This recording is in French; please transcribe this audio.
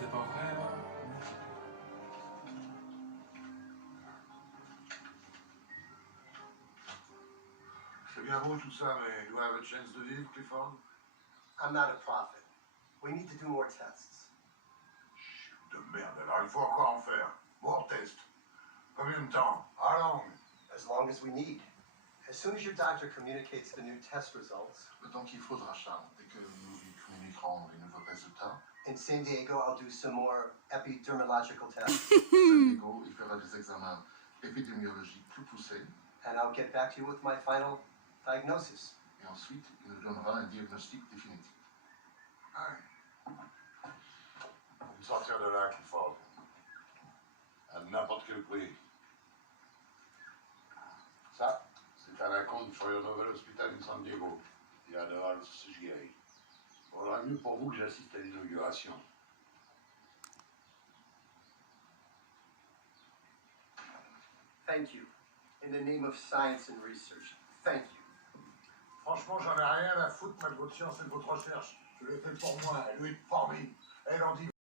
C'est pas vrai, là? C'est bien beau tout ça, mais do I have a chance de vivre, Clifford? I'm not a prophet. We need to do more tests. Chut de merde, alors il faut encore en faire. More test. Combien de temps? How long? As long as we need. As soon as your doctor communicates the new test results. Le temps qu'il faudra, Charles, dès que nous lui communiquerons les nouveaux résultats. In San Diego, I'll do some more epidermological tests. San Diego, il fera des examens épidémiologiques plus poussés. And I'll get back to you with my final diagnosis. Et ensuite, il nous donnera un diagnostic définitif. Ouais. Faut me sortir de là, Clifford. À n'importe quel prix. Ça, c'est à la compte for your nouvel hôpital in San Diego. Il y a de CGI. Il vaudra mieux pour vous que j'assiste à l'inauguration. Thank you. In the name of science and research, thank you. Franchement, j'en ai rien à foutre, moi, de votre science et de votre recherche. Je l'ai fait pour moi, elle lui est formée. Elle en dit